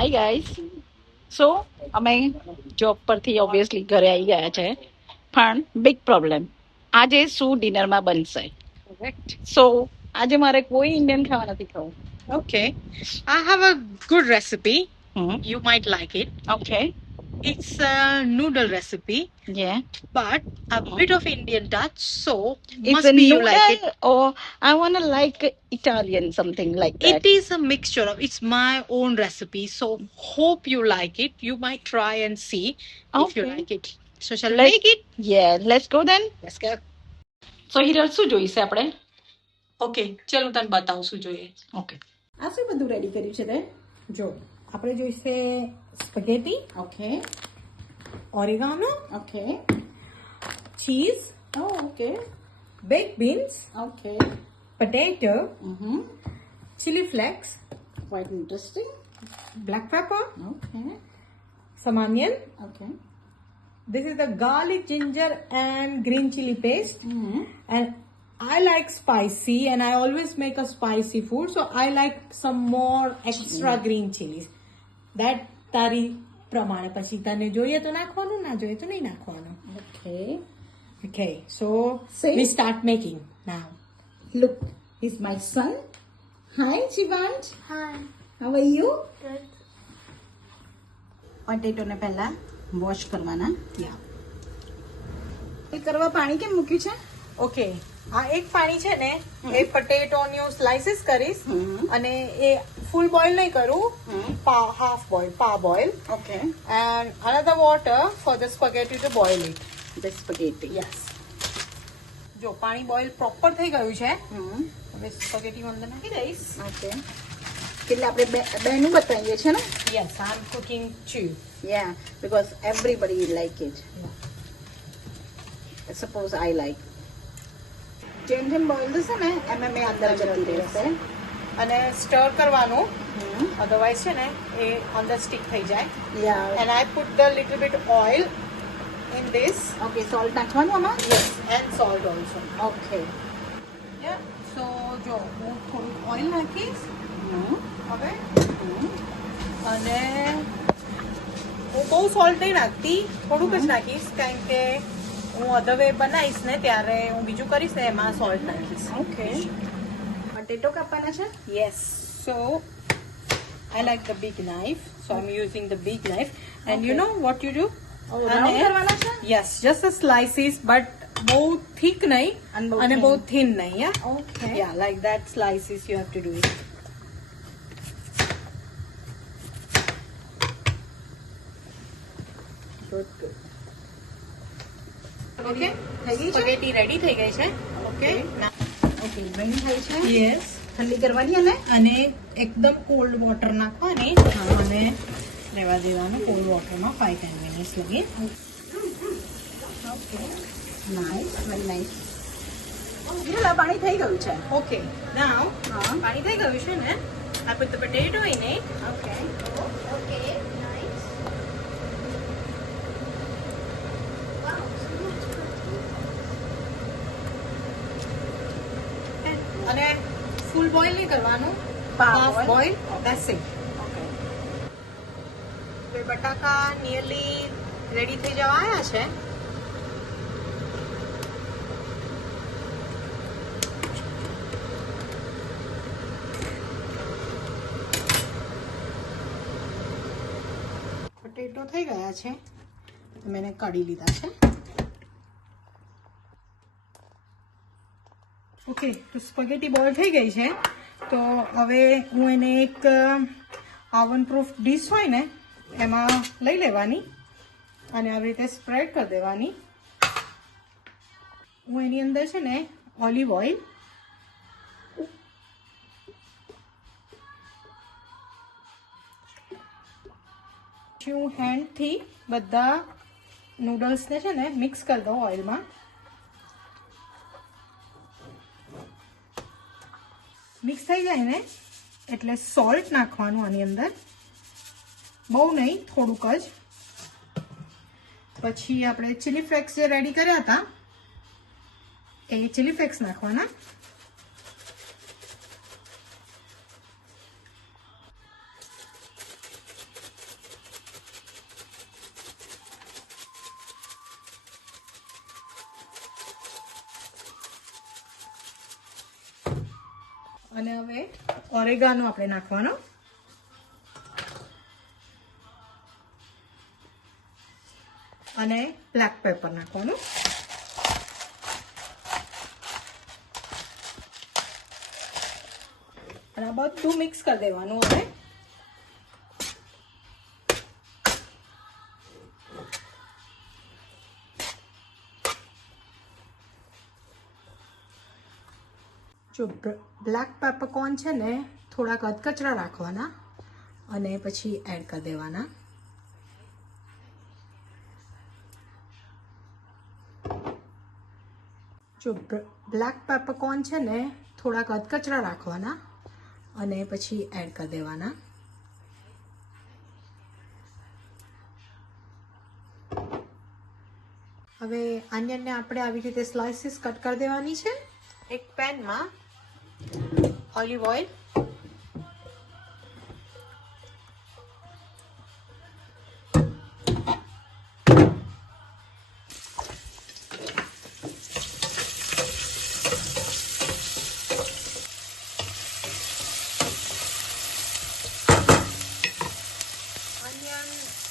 Hi guys. સો અમે job પરથી obviously ઘરે આવી ગયા છે, પણ બિગ પ્રોબ્લેમ આજે શું ડિનરમાં બનશે. Correct. સો આજે મારે કોઈ ઇન્ડિયન ખાવા નથી ખાવું. Okay. I have a good recipe. Hmm You might like it. Okay It's a noodle recipe, યે but a bit of Indian touch. So it's must a be you like it. Noodle or I want like Italian something like It that. is a mixture of. It's my own recipe. So hope you like it. You might try and see if you Okay. like it. So shall we Let's make it? Let's go then. Let's go. So Hiral શું જોઈશે આપણે? Okay. ચલો હું તને બતાવું શું જોઈએ. Okay આ શું બધું રેડી કર્યું છે તે જો આપણે જોઈશે spaghetti okay oregano okay cheese okay baked beans okay potato ham chili flakes quite interesting. black pepper okay some onion. Okay This is the garlic ginger and green chili paste. And I like spicy and I always make a spicy food, so I like some more extra green chilies. That તારી પ્રમાણે પછી તને જોઈએ તો નાખવાનું, ના જોઈએ તો નહીં નાખવાનું. Okay Okay, so See? we start making now. Look, he's my son. Hi, Jivant. Hi. How are you? Good. પોટેટોને પહેલા વોશ કરવાના. Yeah. એ કરવા પાણી કેમ મૂક્યું છે? Okay. આ એક પાણી છે ને એ પટેટોની હું સ્લાઇસીસ કરીશ અને એ ફૂલ બોઇલ નહીં કરું, હાફ બોઇલ, પા boil. Okay And another water for the spaghetti to boil it. The spaghetti. Yes. જો પાણી બોઇલ પ્રોપર થઈ ગયું છે, હમ હવે સ્પગેટી અંદર નાખી દઈશ. ઓકે એટલે આપણે બેનું બતાવીએ છીએ ને. Yes, I'm cooking two. Yeah because everybody like it. Suppose I like. જેમ જેમ બોઇલ થશે ને એમ એમ એ અંદર જતી રહેશે. અને સ્ટર કરવાનું, હમ અધરવાઇઝ છે ને એ અંદર સ્ટીક થઈ જાય. યા And I put the little bit oil in this. Okay salt નાખવાનું આમાં. Yes, and salt also. Okay Yeah. So જો હું થોડું ઓઇલ નાખીશ હવે, અને હું બહુ સોલ્ટ નહીં નાખતી, થોડુંક જ નાખીશ, કારણ કે હું અધર વે બનાવીશ ને ત્યારે હું બીજું કરીશ ને એમાં સોલ્ટ નાખીશ. ઓકે પોટેટો કાપવાના છે. Yes. So I like the big knife, so I'm using the big knife. And you Okay. know what you do? Round કરવાના છે. Yes, just the slices, but બહુ thick નહીં અને બહુ thin નહીં. Yeah. Okay Yeah, like that slices you have to do it. Good good. Okay? થઈ ગઈ છે? Spaghetti ready થઈ ગઈ છે. Okay. ઓકે ગ્રીન થઈ છે. Yes. ઠંડી કરવાની અને અને એકદમ કોલ્ડ વોટર નાખવાની અને રહેવા દેવાનું કોલ્ડ વોટરમાં 5-10 મિનિટ્સ લગી. Okay nice very nice. Hiral પાણી થઈ ગયું છે. Okay. Now, હા પાણી થઈ ગયું છે ને, I put the potato in it. Okay Okay. Nice. Wow. So much good. અને ફૂલ બોઇલ નહીં કરવાનું, Half half boil? Boil. That's it. Okay તો એ બટાકા નિયરલી રેડી થઈ જવા આવ્યા છે. પોટેટો થઈ ગયા છે, મેં એને કાઢી લીધા છે. ઓકે, તો સ્પગેટી બોઇલ થઈ ગઈ છે, તો હવે હું એને એક ઓવન પ્રૂફ ડીશ હોય ને એમાં લઈ લેવાની અને આવી રીતે સ્પ્રેડ કરી દેવાની. હું એની અંદર છે ને ઓલિવ ઓઇલ, હું હેન્ડથી બધા નૂડલ્સને છે ને મિક્સ કરી દઉં ઓઇલમાં. મિક્સ થઈ જાય ને એટલે સોલ્ટ નાખવાનું આની અંદર, બહુ નહીં, થોડુંક જ. પછી આપણે ચીલી ફ્લેક્સ જે રેડી કર્યા હતા એ ચીલી ફ્લેક્સ નાખવાના. અને હવે ઓરેગાનો આપણે નાખવાનો. અને બ્લેક પેપર નાખવાનું. અને આ બધું મિક્સ કરી દેવાનું હવે. જો બ્લેક પેપરકોર્ન છે ને થોડાક અધકચરા રાખવાના અને પછી એડ કરી દેવાના. જો બ્લેક પેપરકોર્ન છે ને થોડાક અધકચરા રાખવાના અને પછી એડ કરી દેવાના. હવે આનિયનને આપણે આવી રીતે સ્લાઇસીસ કટ કરી દેવાની છે. એક પેનમાં ઓલિવ ઓઇલ,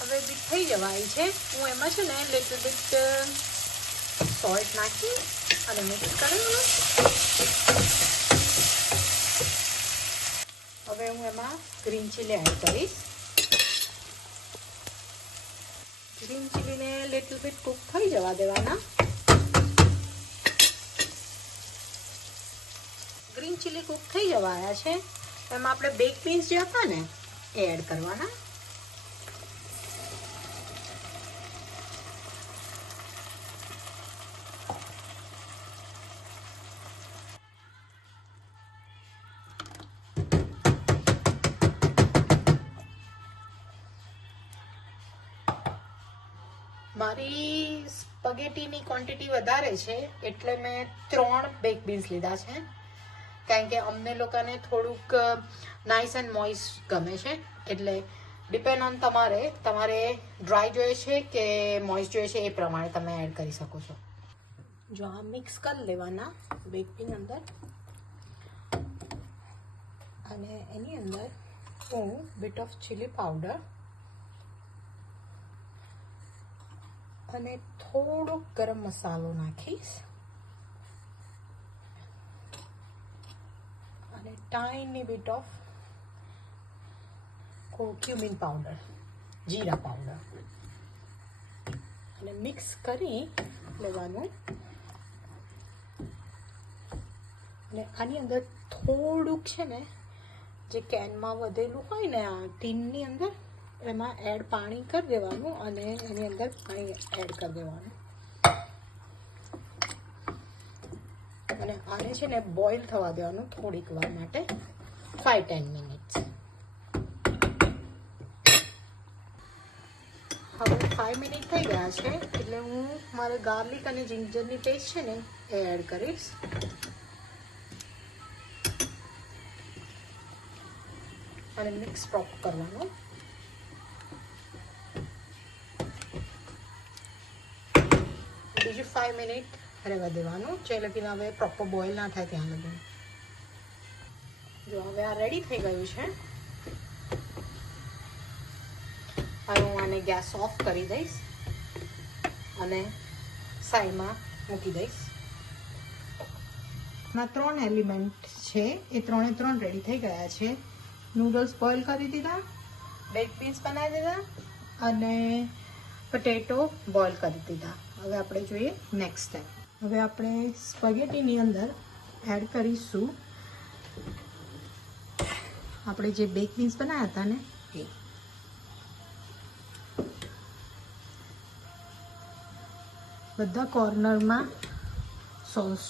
હવે બીટ થઈ જવાય છે. હું એમાં છે ને લિટલ બીટ સોલ્ટ નાખી અને મિક્સ કરી. હવે હું એમાં ગ્રીન ચીલી એડ કરીશ. ગ્રીન ચીલીને લિટલ બીટ કુક થઈ જવા દેવાના. ગ્રીન ચીલી કુક થઈ જવાયા છે. એમાં આપણે બેક બીન્સ જે હતા ને એ એડ કરવાના. મારી સ્પગેટીની ક્વોન્ટિટી વધારે છે એટલે મેં 3 બેક બીન્સ લીધા છે. કારણ કે અમને લોકોને થોડુંક નાઇસ એન્ડ મોઇસ્ટ ગમે છે. એટલે ડિપેન્ડ ઓન તમારે ડ્રાય જોઈએ છે કે મોઇસ્ટ જોઈએ છે એ પ્રમાણે તમે એડ કરી શકો છો. જો આ મિક્સ કરી લેવાના બેક બીન અંદર. અને એની અંદર હું બીટ ઓફ ચીલી પાવડર અને થોડો ગરમ મસાલો નાખીશ. અને tiny bit of cumin powder, jeera powder, અને મિક્સ કરી લેવાનું. અને આની અંદર થોડુંક છે ને જે કેનમાં વધેલું હોય ને આ ટીનની અંદર એમાં પાણી કરી દેવાનું અને એની અંદર પાણી એડ કરી દેવાનું. અને આને છે ને બોઇલ થવા દેવાનું થોડીક વાર માટે, 5-10 મિનિટ્સ. હવે 5 મિનિટ થઈ ગયા છે એટલે હું મારે ગાર્લિક અને જિંજરની પેસ્ટ છે ને એ એડ કરીશ. અને મિક્સ પ્રોપ કરવાનું. બીજી 5 મિનિટ રહેવા દેવાનું જે લગીને હવે પ્રોપર બોઇલ ના થાય ત્યાં લગીને. જો હવે આ રેડી થઈ ગયું છે. હવે હું આને ગેસ ઓફ કરી દઈશ અને સાઈડમાં મૂકી દઈશ. માં 3 એલિમેન્ટ છે એ 3 રેડી થઈ ગયા છે. નૂડલ્સ બોઇલ કરી દીધા, બેક બીન્સ બનાવી દીધા અને પોટેટો બોઇલ કરી દીધા. હવે આપણે જોઈએ નેક્સ્ટ સ્ટેપ. હવે આપણે સ્પગેટીની અંદર એડ કરીશું આપણે જે બેક બીન્સ બનાવ્યા હતા ને એ. બધા કોર્નરમાં સોસ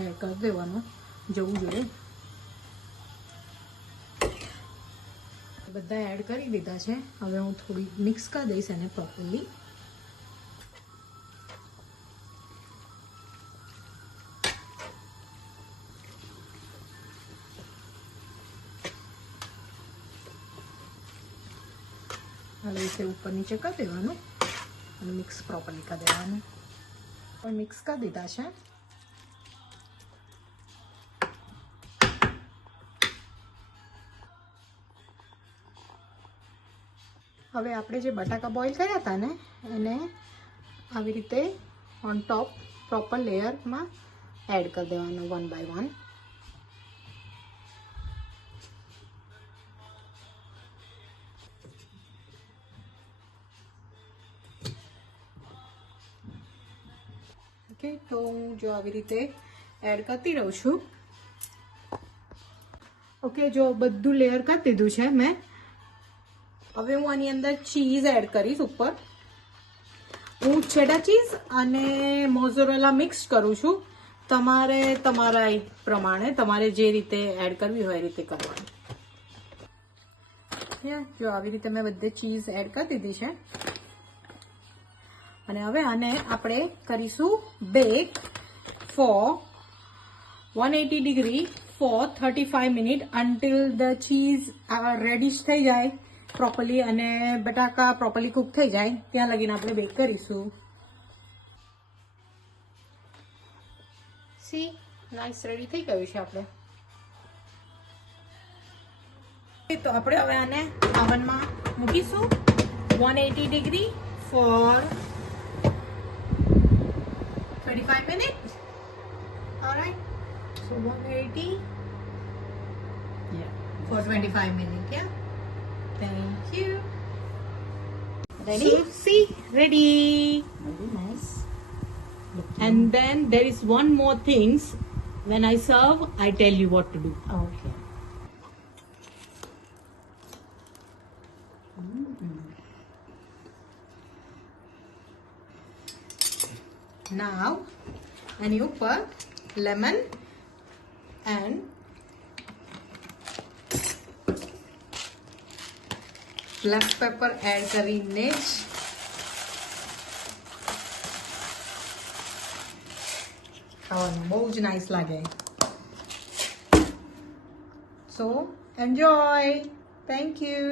એડ કરી દેવાનું જવું જોઈએ. બધા એડ કરી દીધા છે. હવે હું થોડી મિક્સ કરી દઈશ એને પ્રોપરલી. હવે इसे ऊपर नीचे कर देવાનું અને મિક્સ પ્રોપરલી કરી દેવાનું. પણ મિક્સ કરી દીધા છે. હવે આપણે જે બટાકા બોઇલ કર્યા હતા ને એને આવી રીતે ઓન ટોપ પ્રોપર લેયરમાં એડ કરી દેવાનું 1 by 1. ઓકે, તો હું જો આવી રીતે એડ કરતી રહું છું. ઓકે, જો બધું લેયર કરી દીધું છે મેં. હવે હું આની અંદર ચીઝ એડ કરીશ ઉપર. હું ચેડા ચીઝ અને મોઝરેલા મિક્સ કરું છું. તમારે તમારા પ્રમાણે તમારે જે રીતે એડ કરવી હોય એ રીતે કરવાનું. જો આવી રીતે મેં બધે ચીઝ એડ કરી દીધી છે. અને હવે આને આપણે કરીશું bake for 180 degree for 35 minutes until the cheese reddish થઈ જાય પ્રોપરલી અને બટાકા પ્રોપરલી કુક થઈ જાય ત્યાં લગીને આપણે બેક કરીશું. સી નાઈસ રેડી થઈ ગયું છે આપણે. તો આપણે હવે આને ઓવનમાં મૂકીશું 180 degree for 35 minutes. Alright. So 180 for 25 minutes. Yeah. Thank you. Ready? So, see, ready. Very nice. And then there is one more things. When I serve, I tell you what to do. Okay. Now, એની ઉપર lemon and black pepper add કરીને જ ખાવાનું બહુ જ nice લાગે. So enjoy. Thank you.